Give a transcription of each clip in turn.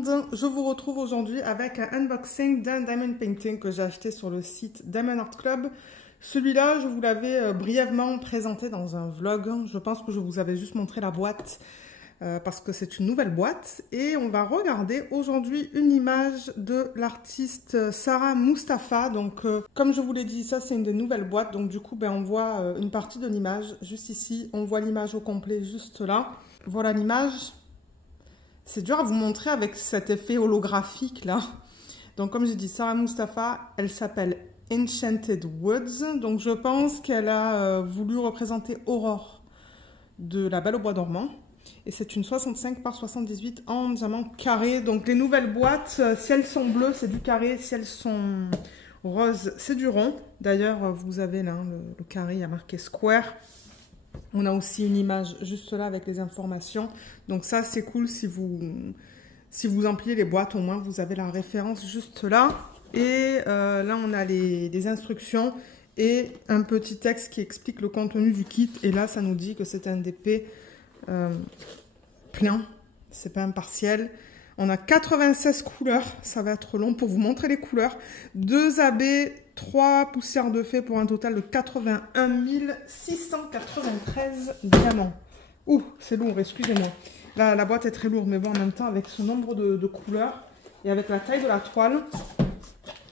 monde, je vous retrouve aujourd'hui avec un unboxing d'un diamond painting que j'ai acheté sur le site Diamond Art Club. Celui-là, je vous l'avais brièvement présenté dans un vlog. Je pense que je vous avais juste montré la boîte parce que c'est une nouvelle boîte. Et on va regarder aujourd'hui une image de l'artiste Sarah Mustafa. Donc, comme je vous l'ai dit, ça c'est une des nouvelles boîtes. Donc du coup, on voit une partie de l'image juste ici. On voit l'image au complet juste là. Voilà l'image. C'est dur à vous montrer avec cet effet holographique là. Donc comme j'ai dit, Sarah Mustafa, elle s'appelle Enchanted Woods. Donc je pense qu'elle a voulu représenter Aurore de La Belle au Bois dormant. Et c'est une 65 par 78 en diamant carré. Donc les nouvelles boîtes, si elles sont bleues, c'est du carré. Si elles sont roses, c'est du rond. D'ailleurs, vous avez là le carré, il y a marqué Square. On a aussi une image juste là avec les informations. Donc ça, c'est cool si vous empilez les boîtes, au moins vous avez la référence juste là. Et là, on a les instructions et un petit texte qui explique le contenu du kit. Et là, ça nous dit que c'est un DP plein, c'est pas un partiel. On a 96 couleurs, ça va être long pour vous montrer les couleurs. 2 AB, 3 poussières de fée pour un total de 81 693 diamants. Ouh, c'est lourd, excusez-moi. Là, la boîte est très lourde, mais bon, en même temps, avec ce nombre de couleurs et avec la taille de la toile.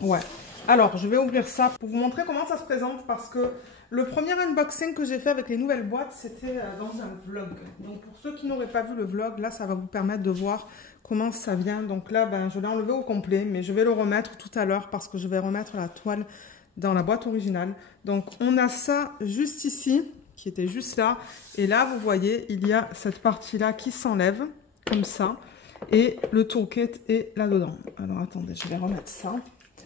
Ouais. Alors, je vais ouvrir ça pour vous montrer comment ça se présente parce que le premier unboxing que j'ai fait avec les nouvelles boîtes, c'était dans un vlog. Donc, pour ceux qui n'auraient pas vu le vlog, là, ça va vous permettre de voir comment ça vient. Donc là, je l'ai enlevé au complet, mais je vais le remettre tout à l'heure parce que je vais remettre la toile dans la boîte originale. Donc, on a ça juste ici, qui était juste là. Et là, vous voyez, il y a cette partie-là qui s'enlève, comme ça. Et le toolkit est là-dedans. Alors, attendez, je vais remettre ça.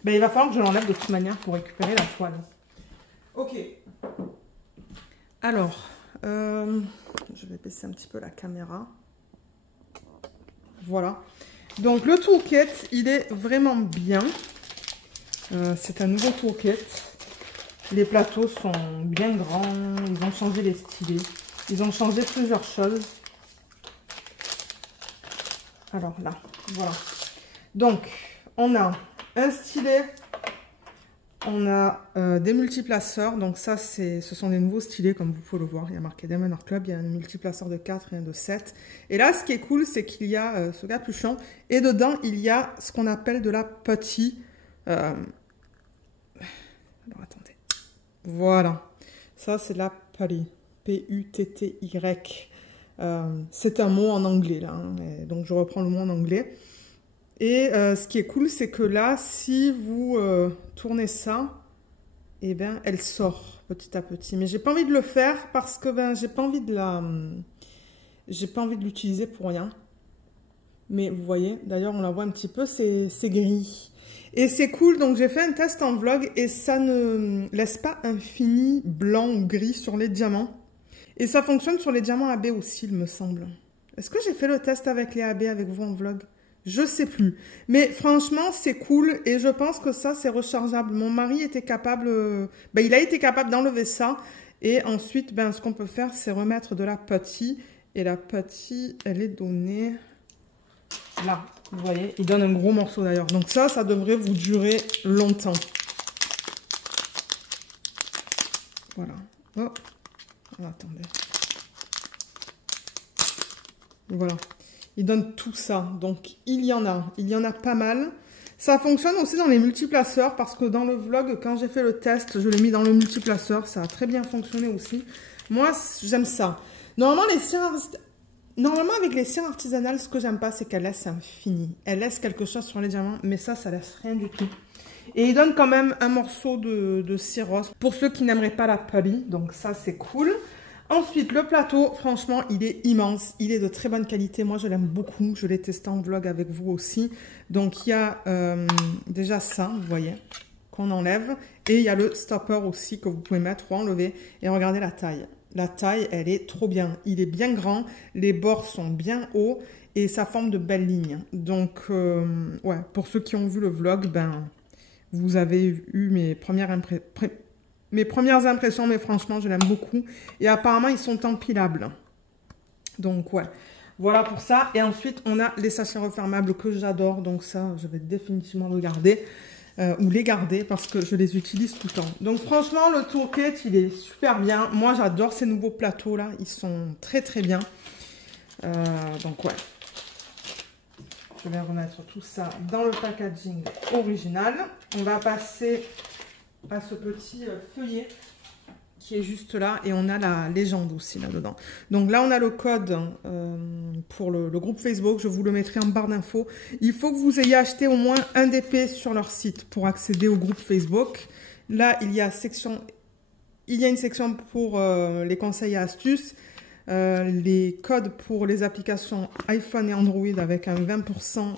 Il va falloir que je l'enlève de toute manière pour récupérer la toile. Ok. Alors, je vais baisser un petit peu la caméra. Voilà. Donc, le toolkit, il est vraiment bien. C'est un nouveau toolkit. Les plateaux sont bien grands. Ils ont changé les stylets. Ils ont changé plusieurs choses. Alors là, voilà. Donc, on a un stylet. On a des multiplaceurs. Donc ça, ce sont des nouveaux stylets, comme vous pouvez le voir. Il y a marqué Diamond Art Club. Il y a un multiplaceur de 4 et un de 7. Et là, ce qui est cool, c'est qu'il y a ce capuchon. Et dedans, il y a ce qu'on appelle de la putty. Alors, attendez. Voilà. Ça, c'est de la putty. P-U-T-T-Y. C'est un mot en anglais, là. Hein, donc, je reprends le mot en anglais. Et ce qui est cool, c'est que là, si vous tournez ça, eh ben, elle sort petit à petit. Mais j'ai pas envie de le faire parce que j'ai pas envie de l'utiliser pour rien. Mais vous voyez, d'ailleurs, on la voit un petit peu, c'est gris. Et c'est cool, donc j'ai fait un test en vlog et ça ne laisse pas un fini blanc ou gris sur les diamants. Et ça fonctionne sur les diamants AB aussi, il me semble. Est-ce que j'ai fait le test avec les AB avec vous en vlog ? Je sais plus. Mais franchement, c'est cool et je pense que ça, c'est rechargeable. Mon mari était capable, il a été capable d'enlever ça. Et ensuite, ce qu'on peut faire, c'est remettre de la putty. Et la putty, elle est donnée là. Vous voyez, il donne un gros morceau d'ailleurs. Donc ça devrait vous durer longtemps. Voilà. Oh. Attendez. Voilà. Il donne tout ça. Donc, il y en a pas mal. Ça fonctionne aussi dans les multiplaceurs parce que dans le vlog, quand j'ai fait le test, je l'ai mis dans le multiplaceur. Ça a très bien fonctionné aussi. Moi, j'aime ça. Normalement, avec les cires artisanales, ce que j'aime pas, c'est qu'elles laissent un fini. Elles laissent quelque chose sur les diamants, mais ça laisse rien du tout. Et il donne quand même un morceau de cire rose pour ceux qui n'aimeraient pas la putty. Donc, ça, c'est cool. Ensuite, le plateau, franchement, il est immense. Il est de très bonne qualité. Moi, je l'aime beaucoup. Je l'ai testé en vlog avec vous aussi. Donc, il y a déjà ça, vous voyez, qu'on enlève. Et il y a le stopper aussi que vous pouvez mettre ou enlever. Et regardez la taille. La taille, elle est trop bien. Il est bien grand. Les bords sont bien hauts. Et ça forme de belles lignes. Donc, ouais, pour ceux qui ont vu le vlog, vous avez eu mes premières impressions, mais franchement, je l'aime beaucoup. Et apparemment, ils sont empilables. Donc, ouais. Voilà pour ça. Et ensuite, on a les sachets refermables que j'adore. Donc ça, je vais définitivement le garder. Ou les garder parce que je les utilise tout le temps. Donc franchement, le toolkit, il est super bien. Moi, j'adore ces nouveaux plateaux-là. Ils sont très, très bien. Donc, ouais. Je vais remettre tout ça dans le packaging original. On va passer à ce petit feuillet qui est juste là. Et on a la légende aussi là-dedans. Donc là, on a le code pour le groupe Facebook. Je vous le mettrai en barre d'infos. Il faut que vous ayez acheté au moins un DP sur leur site pour accéder au groupe Facebook. Là, il y a une section pour les conseils et astuces. Les codes pour les applications iPhone et Android avec un 20%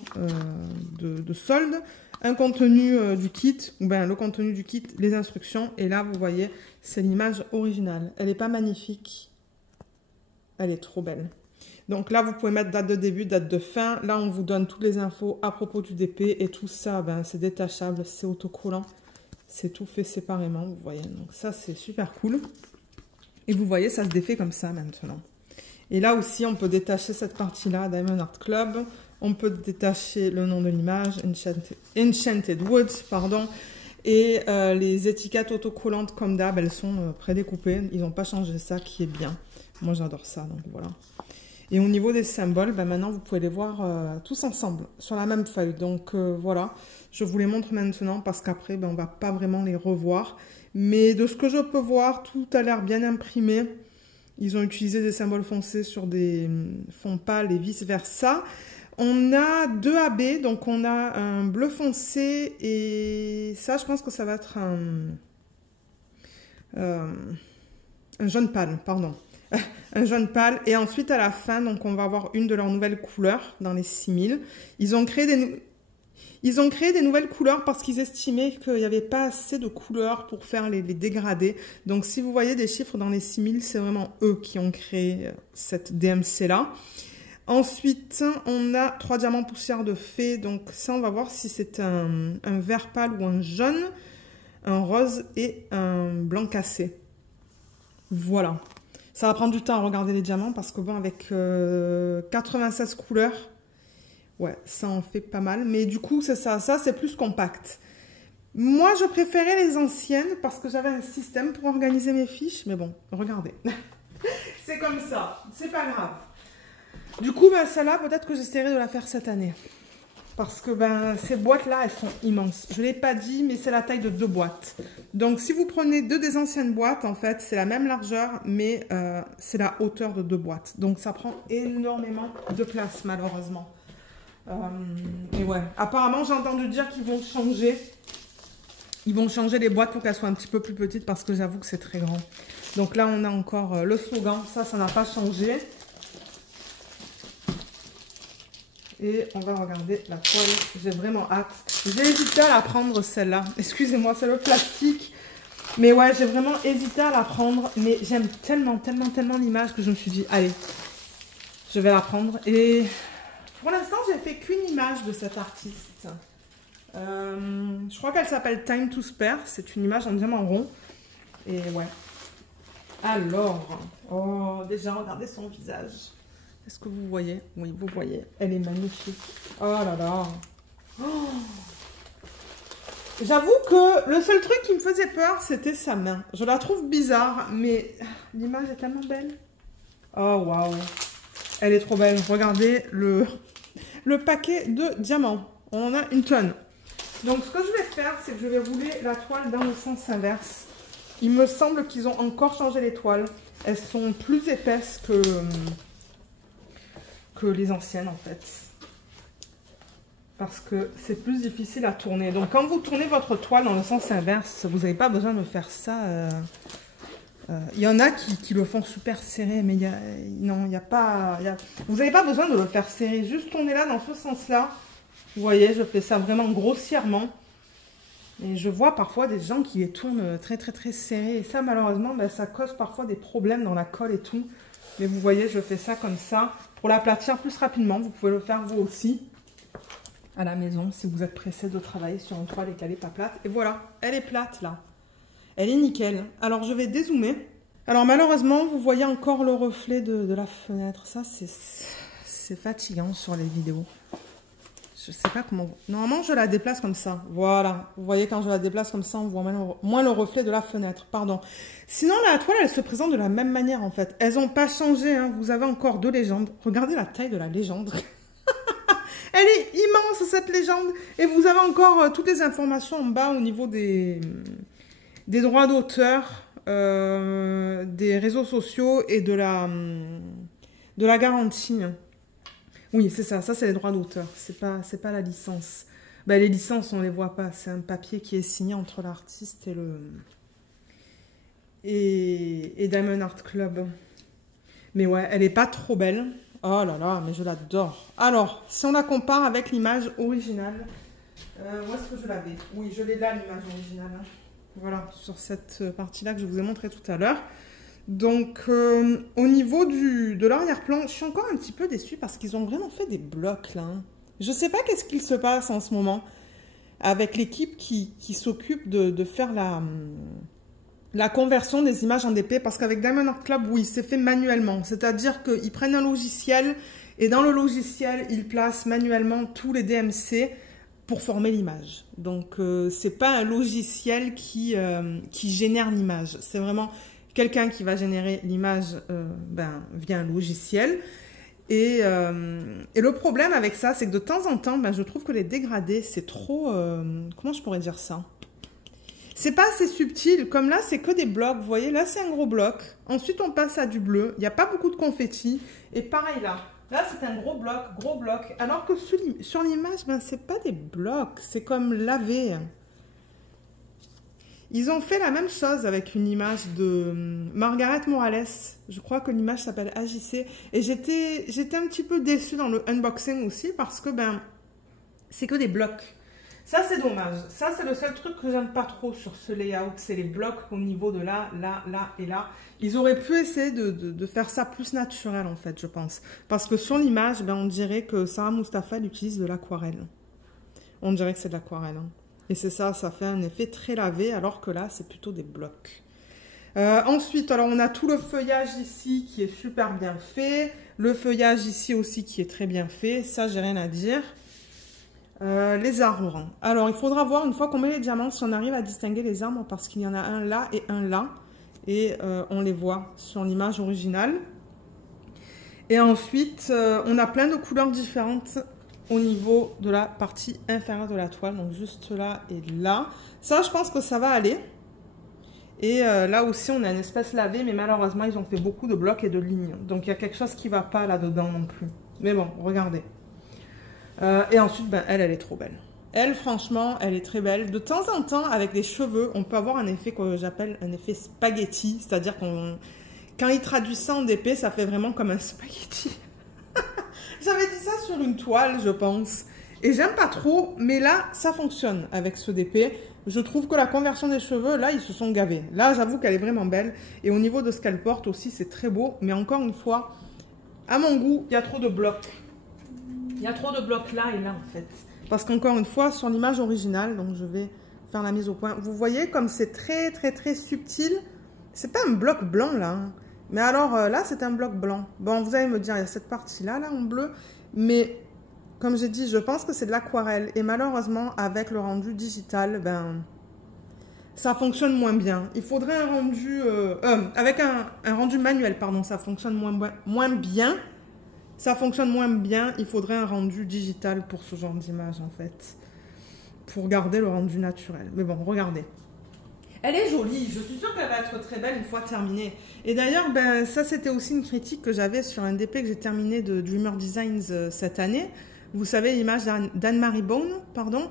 de solde, un contenu du kit, ou bien le contenu du kit, les instructions, et là vous voyez, c'est l'image originale. Elle n'est pas magnifique, elle est trop belle. Donc là vous pouvez mettre date de début, date de fin, là on vous donne toutes les infos à propos du DP, et tout ça, ben, c'est détachable, c'est autocollant, c'est tout fait séparément, vous voyez, donc ça c'est super cool. Et vous voyez, ça se défait comme ça maintenant. Et là aussi, on peut détacher cette partie-là, Diamond Art Club. On peut détacher le nom de l'image, Enchanted Woods, pardon. Et les étiquettes autocollantes, comme d'hab, elles sont prédécoupées. Ils n'ont pas changé ça, qui est bien. Moi, j'adore ça, donc voilà. Et au niveau des symboles, ben maintenant, vous pouvez les voir tous ensemble, sur la même feuille. Donc voilà, je vous les montre maintenant, parce qu'après, ben, on ne va pas vraiment les revoir. Mais de ce que je peux voir, tout a l'air bien imprimé. Ils ont utilisé des symboles foncés sur des fonds pâles et vice-versa. On a 2 AB, donc on a un bleu foncé et ça, je pense que ça va être un jaune pâle, pardon. Un jaune pâle. Et ensuite, à la fin, donc on va avoir une de leurs nouvelles couleurs dans les 6000. Ils ont créé des nouvelles couleurs parce qu'ils estimaient qu'il n'y avait pas assez de couleurs pour faire les dégradés. Donc, si vous voyez des chiffres dans les 6000, c'est vraiment eux qui ont créé cette DMC-là. Ensuite, on a 3 diamants poussière de fée. Donc, ça, on va voir si c'est un vert pâle ou un jaune, un rose et un blanc cassé. Voilà. Ça va prendre du temps à regarder les diamants parce que, bon, avec 96 couleurs... Ouais, ça en fait pas mal. Mais du coup, c'est ça. Ça, c'est plus compact. Moi, je préférais les anciennes parce que j'avais un système pour organiser mes fiches. Mais bon, regardez. C'est comme ça. C'est pas grave. Du coup, ben, celle-là, peut-être que j'essaierai de la faire cette année. Parce que ben, ces boîtes-là, elles sont immenses. Je ne l'ai pas dit, mais c'est la taille de 2 boîtes. Donc, si vous prenez 2 des anciennes boîtes, en fait, c'est la même largeur, mais c'est la hauteur de 2 boîtes. Donc, ça prend énormément de place, malheureusement. Et ouais, apparemment j'ai entendu dire qu'ils vont changer. Ils vont changer les boîtes pour qu'elles soient un petit peu plus petites parce que j'avoue que c'est très grand. Donc là on a encore le slogan, ça n'a pas changé. Et on va regarder la toile, j'ai vraiment hâte. J'ai hésité à la prendre celle-là, excusez-moi, c'est le plastique. Mais ouais, j'ai vraiment hésité à la prendre, mais j'aime tellement l'image que je me suis dit, allez, je vais la prendre. Et... pour l'instant, j'ai fait qu'une image de cet artiste. Je crois qu'elle s'appelle Time to Spare. C'est une image en diamant rond. Et ouais. Alors, oh, déjà, regardez son visage. Est-ce que vous voyez? Oui, vous voyez. Elle est magnifique. Oh là là. Oh. J'avoue que le seul truc qui me faisait peur, c'était sa main. Je la trouve bizarre, mais l'image est tellement belle. Oh, waouh. Elle est trop belle. Regardez le paquet de diamants. On en a une tonne. Donc, ce que je vais faire, c'est que je vais rouler la toile dans le sens inverse. Il me semble qu'ils ont encore changé les toiles. Elles sont plus épaisses que les anciennes, en fait. Parce que c'est plus difficile à tourner. Donc, quand vous tournez votre toile dans le sens inverse, vous n'avez pas besoin de faire ça... Il y en a qui le font super serré, mais non, il n'y a pas... vous n'avez pas besoin de le faire serré, juste tournez-la dans ce sens-là. Vous voyez, je fais ça vraiment grossièrement. Et je vois parfois des gens qui les tournent très serrés. Et ça, malheureusement, ben, ça cause parfois des problèmes dans la colle et tout. Mais vous voyez, je fais ça comme ça. Pour l'aplatir plus rapidement, vous pouvez le faire vous aussi. À la maison, si vous êtes pressé de travailler sur une toile et qu'elle n'est pas plate. Et voilà, elle est plate là. Elle est nickel. Alors, je vais dézoomer. Alors, malheureusement, vous voyez encore le reflet de la fenêtre. Ça, c'est fatigant sur les vidéos. Je sais pas comment... Normalement, je la déplace comme ça. Voilà. Vous voyez, quand je la déplace comme ça, on voit moins le reflet de la fenêtre. Pardon. Sinon, la toile, elle se présente de la même manière, en fait. Elles n'ont pas changé. Hein. Vous avez encore 2 légendes. Regardez la taille de la légende. Elle est immense, cette légende. Et vous avez encore toutes les informations en bas au niveau des droits d'auteur, des réseaux sociaux et de la garantie. Oui, c'est ça. Ça, c'est les droits d'auteur. C'est pas la licence. Ben, les licences, on les voit pas. C'est un papier qui est signé entre l'artiste et Diamond Art Club. Mais ouais, elle est pas trop belle. Oh là là, mais je l'adore. Alors, si on la compare avec l'image originale, où est-ce que je l'avais? Oui, je l'ai là, l'image originale. Hein. Voilà, sur cette partie-là que je vous ai montré tout à l'heure. Donc, au niveau de l'arrière-plan, je suis encore un petit peu déçue parce qu'ils ont vraiment fait des blocs, là. Hein. Je ne sais pas qu'est-ce qu'il se passe en ce moment avec l'équipe qui s'occupe de faire la conversion des images en DP. Parce qu'avec Diamond Art Club, oui, c'est fait manuellement. C'est-à-dire qu'ils prennent un logiciel et dans le logiciel, ils placent manuellement tous les DMC pour former l'image. Donc, c'est pas un logiciel qui génère l'image. C'est vraiment... quelqu'un qui va générer l'image via un logiciel. Et le problème avec ça, c'est que de temps en temps, je trouve que les dégradés, c'est trop... comment je pourrais dire ça? C'est pas assez subtil. Comme là, c'est que des blocs. Vous voyez, là, c'est un gros bloc. Ensuite, on passe à du bleu. Il n'y a pas beaucoup de confetti. Et pareil là. Là, c'est un gros bloc. Alors que sur l'image, c'est pas des blocs. C'est comme lavé. Ils ont fait la même chose avec une image de Margaret Morales. Je crois que l'image s'appelle AJC. Et j'étais un petit peu déçue dans le unboxing aussi parce que c'est que des blocs. Ça, c'est dommage. Ça, c'est le seul truc que j'aime pas trop sur ce layout. C'est les blocs au niveau de là, là, là et là. Ils auraient pu essayer de faire ça plus naturel, en fait, je pense. Parce que sur l'image, on dirait que Sarah Mustafa utilise de l'aquarelle. On dirait que c'est de l'aquarelle. Hein. Et c'est ça, ça fait un effet très lavé, alors que là, c'est plutôt des blocs. Ensuite, alors on a tout le feuillage ici qui est super bien fait. Le feuillage ici aussi qui est très bien fait. Ça, j'ai rien à dire. Les arbres. Alors, il faudra voir, une fois qu'on met les diamants, si on arrive à distinguer les arbres, parce qu'il y en a un là et un là. Et on les voit sur l'image originale. Et ensuite, on a plein de couleurs différentes au niveau de la partie inférieure de la toile, donc juste là et là. Ça, je pense que ça va aller. Et là aussi, on a une espèce lavé, mais malheureusement, ils ont fait beaucoup de blocs et de lignes. Donc, il y a quelque chose qui ne va pas là-dedans non plus. Mais bon, regardez. Et ensuite, elle est trop belle. Elle, franchement, elle est très belle. De temps en temps, avec les cheveux, on peut avoir un effet que j'appelle un effet spaghetti. C'est-à-dire qu'on, quand il traduit ça en DP, ça fait vraiment comme un spaghetti. J'avais dit ça sur une toile, je pense. Et j'aime pas trop, mais là, ça fonctionne avec ce DP. Je trouve que la conversion des cheveux, là, ils se sont gavés. Là, j'avoue qu'elle est vraiment belle. Et au niveau de ce qu'elle porte aussi, c'est très beau. Mais encore une fois, à mon goût, il y a trop de blocs. Il y a trop de blocs là et là, en fait. Parce qu'encore une fois, sur l'image originale, donc je vais faire la mise au point. Vous voyez comme c'est très, très, très subtil. C'est pas un bloc blanc, là. Hein. Mais alors, là, c'est un bloc blanc. Bon, vous allez me dire, il y a cette partie-là, là, en bleu. Mais, comme j'ai dit, je pense que c'est de l'aquarelle. Et malheureusement, avec le rendu digital, ça fonctionne moins bien. Il faudrait un rendu... avec un rendu manuel, pardon, ça fonctionne moins bien. Ça fonctionne moins bien. Il faudrait un rendu digital pour ce genre d'image, en fait. Pour garder le rendu naturel. Mais bon, regardez. Elle est jolie, je suis sûre qu'elle va être très belle une fois terminée. Et d'ailleurs, ça c'était aussi une critique que j'avais sur un DP que j'ai terminé de Dreamer Designs cette année. Vous savez, l'image d'Anne-Marie Bone, pardon.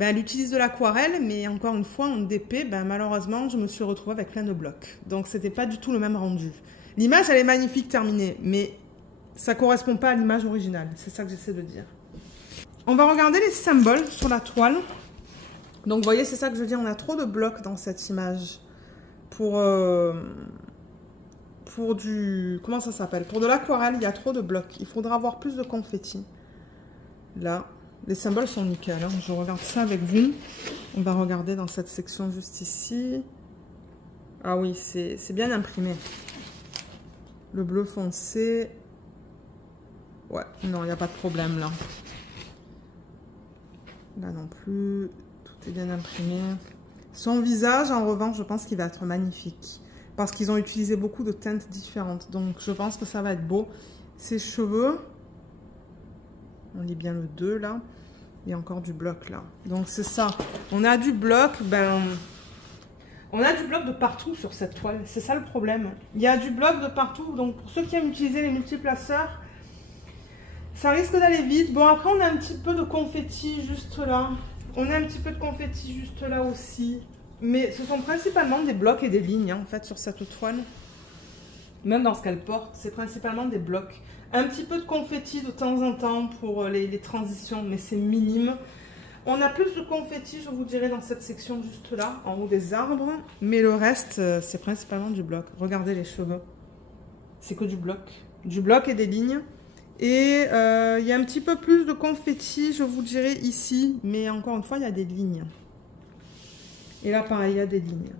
Elle utilise de l'aquarelle, mais encore une fois, en DP, malheureusement, je me suis retrouvée avec plein de blocs. Donc, c'était pas du tout le même rendu. L'image, elle est magnifique terminée, mais ça correspond pas à l'image originale. C'est ça que j'essaie de dire. On va regarder les symboles sur la toile. Donc, vous voyez, c'est ça que je veux dire. On a trop de blocs dans cette image. Pour du... Comment ça s'appelle? Pour de l'aquarelle, il y a trop de blocs. Il faudra avoir plus de confetti. Là, les symboles sont nickel. Hein. Je regarde ça avec vous. On va regarder dans cette section juste ici. Ah oui, c'est bien imprimé. Le bleu foncé. Ouais, non, il n'y a pas de problème là. Là non plus, tout est bien imprimé. Son visage, en revanche, je pense qu'il va être magnifique. Parce qu'ils ont utilisé beaucoup de teintes différentes. Donc, je pense que ça va être beau. Ses cheveux, on lit bien le 2 là. Il y a encore du bloc là. Donc, c'est ça. On a du bloc, on a du bloc de partout sur cette toile. C'est ça le problème. Il y a du bloc de partout. Donc, pour ceux qui aiment utiliser les multiplaceurs, ça risque d'aller vite. Bon, après, on a un petit peu de confetti juste là. On a un petit peu de confetti juste là aussi. Mais ce sont principalement des blocs et des lignes, hein, en fait, sur cette toile. Même dans ce qu'elle porte, c'est principalement des blocs. Un petit peu de confetti de temps en temps pour les transitions, mais c'est minime. On a plus de confetti, je vous dirais, dans cette section juste là, en haut des arbres. Mais le reste, c'est principalement du bloc. Regardez les cheveux. C'est que du bloc. Du bloc et des lignes. Et il y a un petit peu plus de confetti, je vous dirais, ici. Mais encore une fois, il y a des lignes. Et là, pareil, il y a des lignes.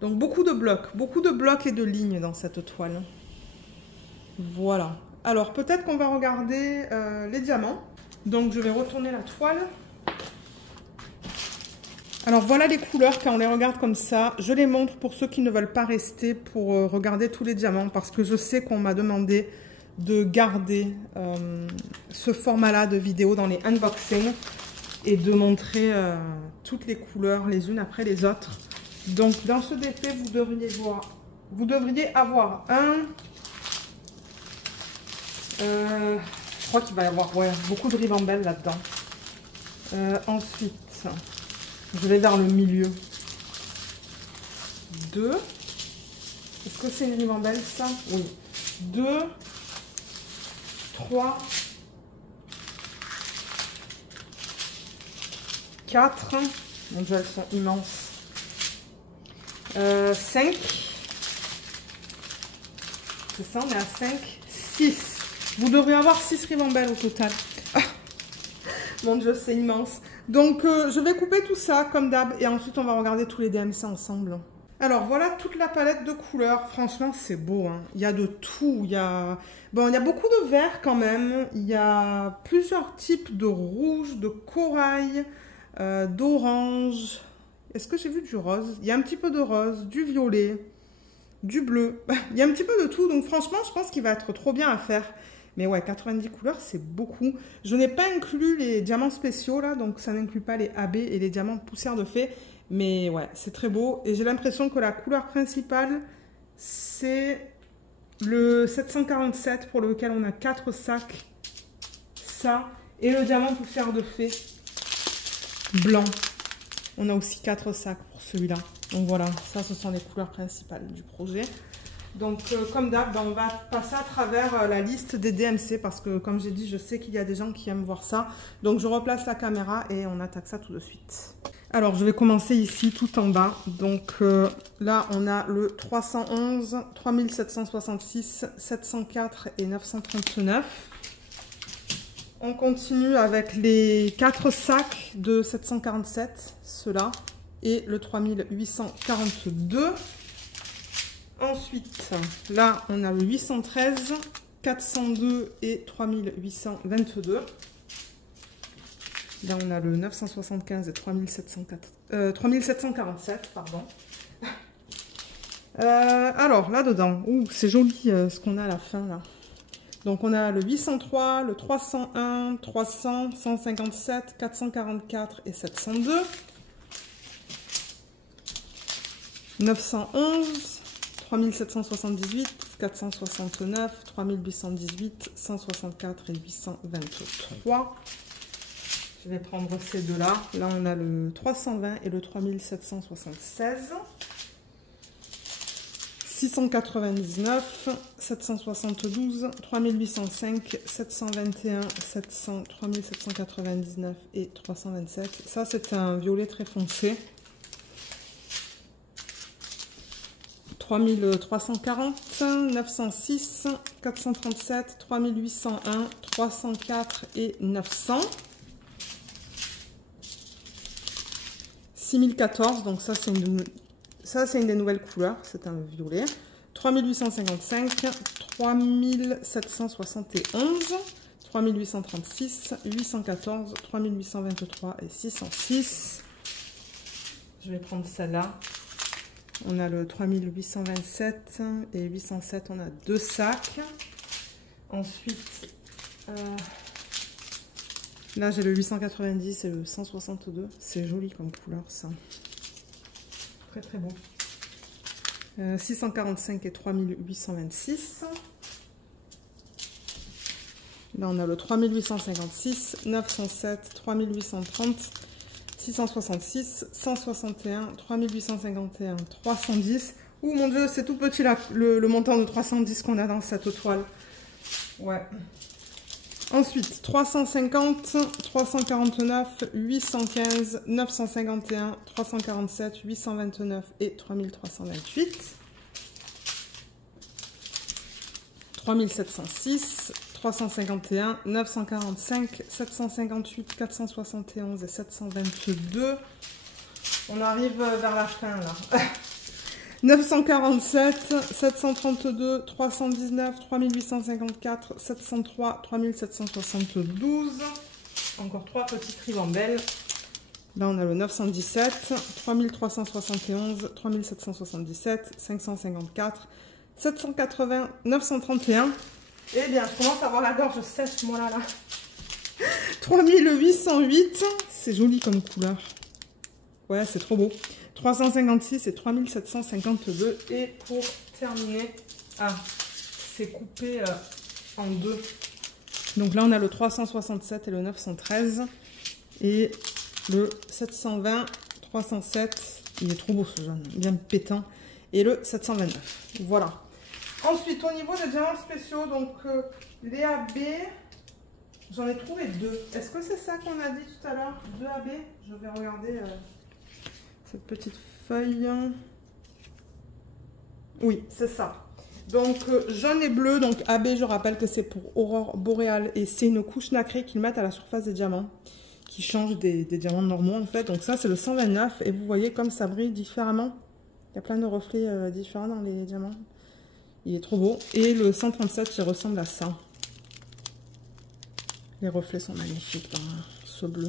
Donc, beaucoup de blocs et de lignes dans cette toile. Voilà. Alors, peut-être qu'on va regarder les diamants. Donc, je vais retourner la toile. Alors, voilà les couleurs quand on les regarde comme ça. Je les montre pour ceux qui ne veulent pas rester pour regarder tous les diamants. Parce que je sais qu'on m'a demandé de garder ce format-là de vidéo dans les unboxings. Et de montrer toutes les couleurs les unes après les autres. Donc, dans ce défait, vous devriez avoir un... je crois qu'il va y avoir beaucoup de ribambelle là-dedans. Ensuite, je vais vers le milieu. 2. Est-ce que c'est une ribambelle, ça? Oui. 2, 3, 4. Mon Dieu, elles sont immenses. 5. C'est ça, on est à 5. 6. Vous devrez avoir 6 ribambelles au total. Mon Dieu, c'est immense. Donc, je vais couper tout ça, comme d'hab. Et ensuite, on va regarder tous les DMC ensemble. Alors, voilà toute la palette de couleurs. Franchement, c'est beau, hein. Il y a de tout. Il y a beaucoup de vert quand même. Il y a plusieurs types de rouge, de corail, d'orange. Est-ce que j'ai vu du rose? Il y a un petit peu de rose, du violet, du bleu. Il y a un petit peu de tout. Donc, franchement, je pense qu'il va être trop bien à faire. Mais ouais, 90 couleurs, c'est beaucoup. Je n'ai pas inclus les diamants spéciaux, là. Donc, ça n'inclut pas les AB et les diamants poussière de fée. Mais ouais, c'est très beau. Et j'ai l'impression que la couleur principale, c'est le 747 pour lequel on a 4 sacs. Ça. Et le diamant poussière de fée blanc. On a aussi 4 sacs pour celui-là. Donc voilà, ça, ce sont les couleurs principales du projet. Donc, comme d'hab, on va passer à travers la liste des DMC parce que, comme j'ai dit, je sais qu'il y a des gens qui aiment voir ça. Donc, je replace la caméra et on attaque ça tout de suite. Alors, je vais commencer ici, tout en bas. Donc, là, on a le 311, 3766, 704 et 939. On continue avec les 4 sacs de 747, ceux-là, et le 3842. Ensuite, là, on a le 813, 402 et 3822. Là, on a le 975 et 3747, pardon. Alors, là-dedans, c'est joli ce qu'on a à la fin, là. Donc, on a le 803, le 301, 300, 157, 444 et 702. 911, 3778, 469, 3818, 164 et 823. Je vais prendre ces deux-là. Là, on a le 320 et le 3776. 699, 772, 3805, 721, 700, 3799 et 327. Ça, c'est un violet très foncé. 3340, 906, 437, 3801, 304 et 900. 6014, donc ça c'est une des nouvelles couleurs, c'est un violet. 3855, 3771, 3836, 814, 3823 et 606. Je vais prendre celle-là. On a le 3827 et 807, on a 2 sacs. Ensuite, là j'ai le 890 et le 162. C'est joli comme couleur ça. Très très beau. 645 et 3826. Là on a le 3856, 907, 3830, 666, 161, 3851, 310. Ouh mon dieu, c'est tout petit là, le montant de 310 qu'on a dans cette toile. Ouais. Ensuite, 350, 349, 815, 951, 347, 829 et 3328. 3706, 351, 945, 758, 471 et 722. On arrive vers la fin là. 947, 732, 319, 3854, 703, 3772. Encore 3 petites ribambelles. Là, on a le 917, 3371, 3777, 554, 780, 931. Eh bien, je commence à avoir la gorge sèche, moi, là. 3808. C'est joli comme couleur. Ouais, c'est trop beau. 356 et 3752. Et pour terminer, c'est coupé en 2. Donc là, on a le 367 et le 913. Et le 720, 307. Il est trop beau ce jaune, bien pétant. Et le 729. Voilà. Ensuite, au niveau des diamants spéciaux, donc les AB, j'en ai trouvé 2. Est-ce que c'est ça qu'on a dit tout à l'heure? 2 AB? Je vais regarder cette petite feuille. Oui, c'est ça. Donc, jaune et bleu. Donc, AB, je rappelle que c'est pour aurore boréale. Et c'est une couche nacrée qu'ils mettent à la surface des diamants. Qui change des diamants normaux, en fait. Donc, ça, c'est le 129. Et vous voyez comme ça brille différemment. Il y a plein de reflets différents dans les diamants. Il est trop beau. Et le 137, il ressemble à ça. Les reflets sont magnifiques dans ce bleu.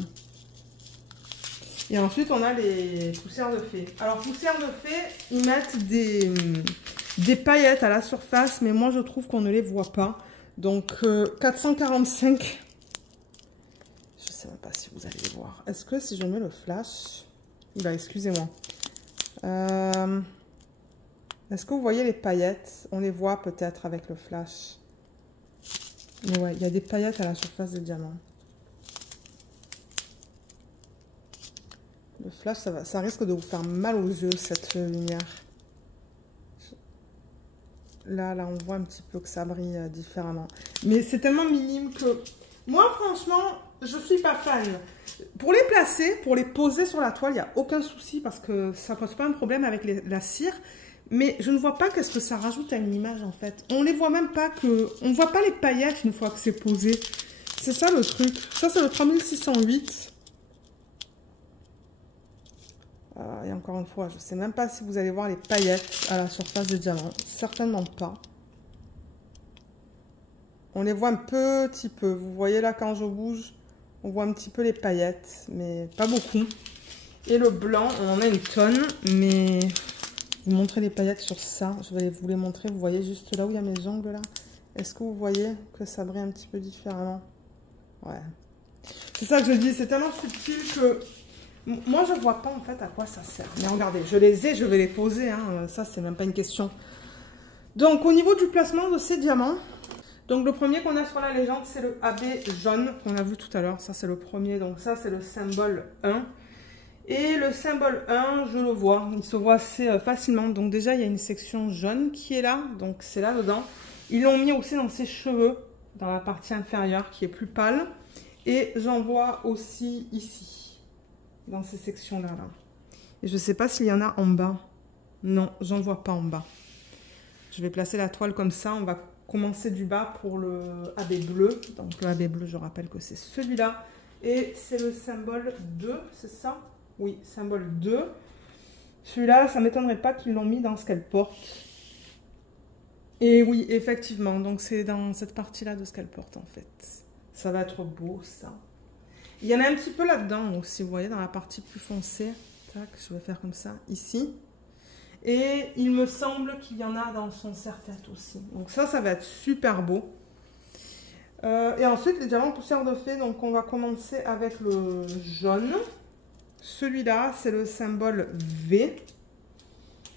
Et ensuite, on a les poussières de fée. Alors, poussières de fée, ils mettent des paillettes à la surface, mais moi, je trouve qu'on ne les voit pas. Donc, 445. Je ne sais même pas si vous allez les voir. Est-ce que si je mets le flash... Bah, excusez-moi. Est-ce que vous voyez les paillettes? On les voit peut-être avec le flash. Mais ouais, il y a des paillettes à la surface des diamants. Le flash, ça risque de vous faire mal aux yeux, cette lumière. Là, on voit un petit peu que ça brille différemment. Mais c'est tellement minime que... Moi, franchement, je suis pas fan. Pour les placer, pour les poser sur la toile, il n'y a aucun souci parce que ça pose pas un problème avec la cire. Mais je ne vois pas qu'est-ce que ça rajoute à une image, en fait. On les voit même pas que... On ne voit pas les paillettes une fois que c'est posé. C'est ça, le truc. Ça, c'est le 3608. Et encore une fois, je ne sais même pas si vous allez voir les paillettes à la surface des diamants. Certainement pas. On les voit un petit peu. Vous voyez là, quand je bouge, on voit un petit peu les paillettes, mais pas beaucoup. Et le blanc, on en a une tonne, mais... Vous montrez les paillettes sur ça. Je vais vous les montrer. Vous voyez juste là où il y a mes ongles là. Est-ce que vous voyez que ça brille un petit peu différemment? Ouais. C'est ça que je dis. C'est tellement subtil que... Moi, je ne vois pas en fait à quoi ça sert. Mais regardez, je les ai, je vais les poser. Hein. Ça, c'est même pas une question. Donc, au niveau du placement de ces diamants, donc le premier qu'on a sur la légende, c'est le AB jaune qu'on a vu tout à l'heure. Ça, c'est le premier. Donc, ça, c'est le symbole 1. Et le symbole 1, je le vois. Il se voit assez facilement. Donc, déjà, il y a une section jaune qui est là. Donc, c'est là-dedans. Ils l'ont mis aussi dans ses cheveux, dans la partie inférieure qui est plus pâle. Et j'en vois aussi ici. Dans ces sections-là. Là. Et je ne sais pas s'il y en a en bas. Non, j'en vois pas en bas. Je vais placer la toile comme ça. On va commencer du bas pour le AB bleu. Donc le AB bleu, je rappelle que c'est celui-là. Et c'est le symbole 2, c'est ça? Oui, symbole 2. Celui-là, ça ne m'étonnerait pas qu'ils l'ont mis dans ce qu'elle porte. Et oui, effectivement. Donc c'est dans cette partie-là de ce qu'elle porte en fait. Ça va être beau, ça. Il y en a un petit peu là-dedans aussi, vous voyez, dans la partie plus foncée. Tac, je vais faire comme ça, ici. Et il me semble qu'il y en a dans son serre-tête aussi. Donc ça va être super beau. Et ensuite, les diamants poussière de fée. Donc on va commencer avec le jaune. Celui-là, c'est le symbole V.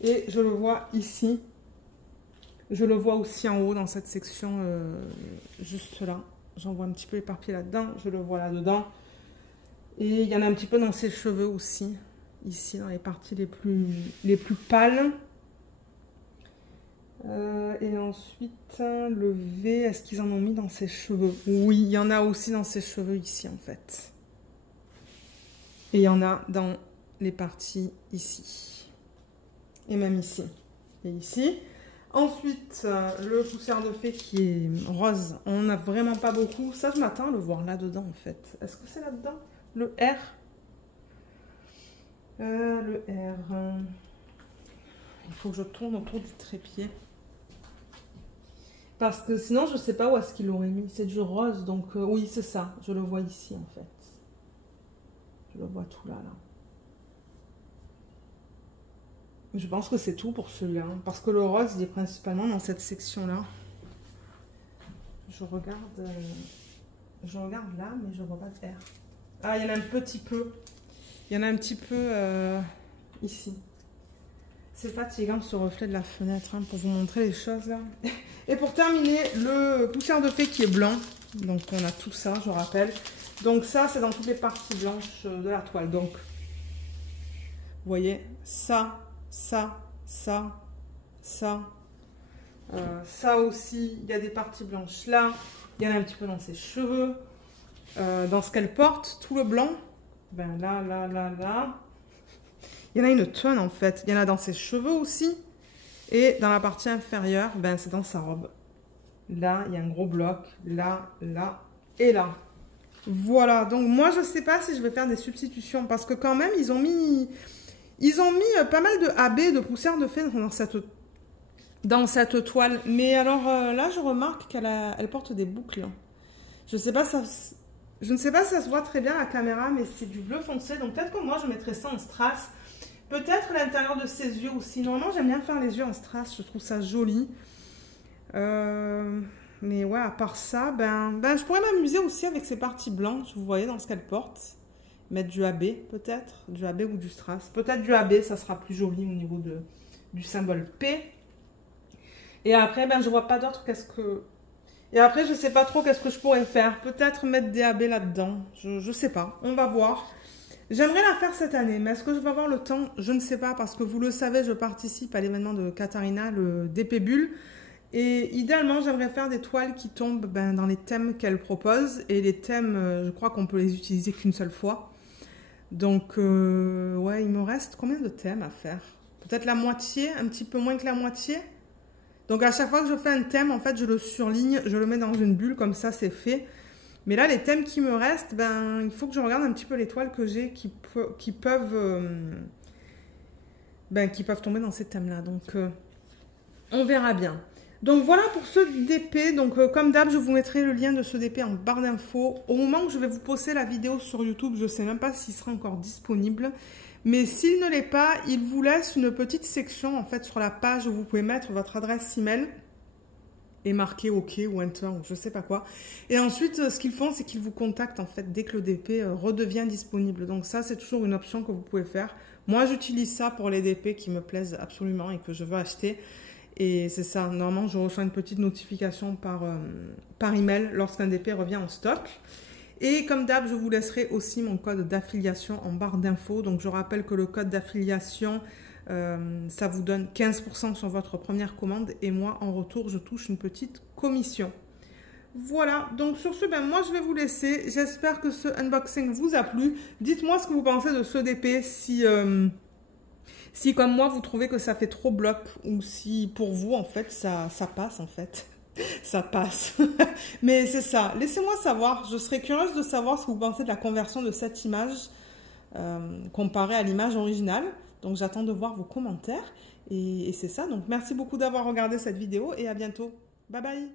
Et je le vois ici. Je le vois aussi en haut dans cette section, juste là. J'en vois un petit peu éparpillé là-dedans. Je le vois là-dedans. Et il y en a un petit peu dans ses cheveux aussi. Ici, dans les parties les plus pâles. Et ensuite, le V, est-ce qu'ils en ont mis dans ses cheveux? Oui, il y en a aussi dans ses cheveux ici, en fait. Et il y en a dans les parties ici. Et même ici. Et ici. Ensuite, le poussière de fée qui est rose. On n'a vraiment pas beaucoup. Ça, je m'attends à le voir là-dedans, en fait. Est-ce que c'est là-dedans? Le R. Le R. Il faut que je tourne autour du trépied. Parce que sinon, je ne sais pas où est-ce qu'il l'aurait mis. C'est du rose, donc oui, c'est ça. Je le vois ici, en fait. Je le vois tout là, là. Je pense que c'est tout pour celui-là. Parce que le rose, il est principalement dans cette section-là. Je regarde là, mais je ne vois pas de R. Ah, il y en a un petit peu. Il y en a un petit peu ici. C'est fatigant ce reflet de la fenêtre hein, pour vous montrer les choses là. Et pour terminer, le poussière de fée qui est blanc. Donc on a tout ça, je rappelle. Donc ça, c'est dans toutes les parties blanches de la toile. Donc, vous voyez, ça, ça, ça, ça. Ça aussi, il y a des parties blanches là. Il y en a un petit peu dans ses cheveux. Dans ce qu'elle porte, tout le blanc. Ben là, là, là, là. Il y en a une tonne en fait. Il y en a dans ses cheveux aussi. Et dans la partie inférieure, ben, c'est dans sa robe. Là, il y a un gros bloc. Là, là et là. Voilà. Donc moi, je ne sais pas si je vais faire des substitutions. Parce que quand même, ils ont mis pas mal de AB, de poussière de fée dans cette toile. Mais alors là, je remarque qu'elle porte des boucles. Je ne sais pas si ça se voit très bien à la caméra, mais c'est du bleu foncé. Donc peut-être que moi, je mettrais ça en strass. Peut-être l'intérieur de ses yeux aussi. Normalement, j'aime bien faire les yeux en strass. Je trouve ça joli. Mais ouais, à part ça, ben je pourrais m'amuser aussi avec ces parties blanches. Vous voyez, dans ce qu'elle porte. Mettre du AB, peut-être. Du AB ou du strass. Peut-être du AB, ça sera plus joli au niveau du symbole P. Et après, ben je vois pas d'autre Et après, je sais pas trop qu'est-ce que je pourrais faire. Peut-être mettre des AB là-dedans. Je sais pas. On va voir. J'aimerais la faire cette année, mais est-ce que je vais avoir le temps? Je ne sais pas, parce que vous le savez, je participe à l'événement de Katharina, le DP Bulle. Et idéalement, j'aimerais faire des toiles qui tombent dans les thèmes qu'elle propose. Et les thèmes, je crois qu'on peut les utiliser qu'une seule fois. Donc, ouais, il me reste combien de thèmes à faire? Peut-être la moitié, un petit peu moins que la moitié. Donc, à chaque fois que je fais un thème, en fait, je le surligne, je le mets dans une bulle, comme ça, c'est fait. Mais là, les thèmes qui me restent, il faut que je regarde un petit peu les toiles que j'ai qui peuvent tomber dans ces thèmes-là. Donc, on verra bien. Donc, voilà pour ce DP. Donc, comme d'hab, je vous mettrai le lien de ce DP en barre d'infos. Au moment où je vais vous poster la vidéo sur YouTube, je ne sais même pas s'il sera encore disponible. Mais s'il ne l'est pas, il vous laisse une petite section, en fait, sur la page où vous pouvez mettre votre adresse email. Et marquer OK ou Enter ou je sais pas quoi. Et ensuite, ce qu'ils font, c'est qu'ils vous contactent en fait dès que le DP redevient disponible. Donc ça, c'est toujours une option que vous pouvez faire. Moi, j'utilise ça pour les DP qui me plaisent absolument et que je veux acheter. Et c'est ça. Normalement, je reçois une petite notification par email lorsqu'un DP revient en stock. Et comme d'hab, je vous laisserai aussi mon code d'affiliation en barre d'infos. Donc, je rappelle que le code d'affiliation... ça vous donne 15% sur votre première commande et moi en retour je touche une petite commission. Voilà, donc sur ce, moi je vais vous laisser. J'espère que ce unboxing vous a plu. Dites-moi ce que vous pensez de ce DP, si comme moi vous trouvez que ça fait trop bloc ou si pour vous en fait ça passe en fait. Ça passe. Mais c'est ça, laissez-moi savoir. Je serais curieuse de savoir ce que vous pensez de la conversion de cette image comparée à l'image originale. Donc, j'attends de voir vos commentaires. Et c'est ça. Donc, merci beaucoup d'avoir regardé cette vidéo et à bientôt. Bye bye.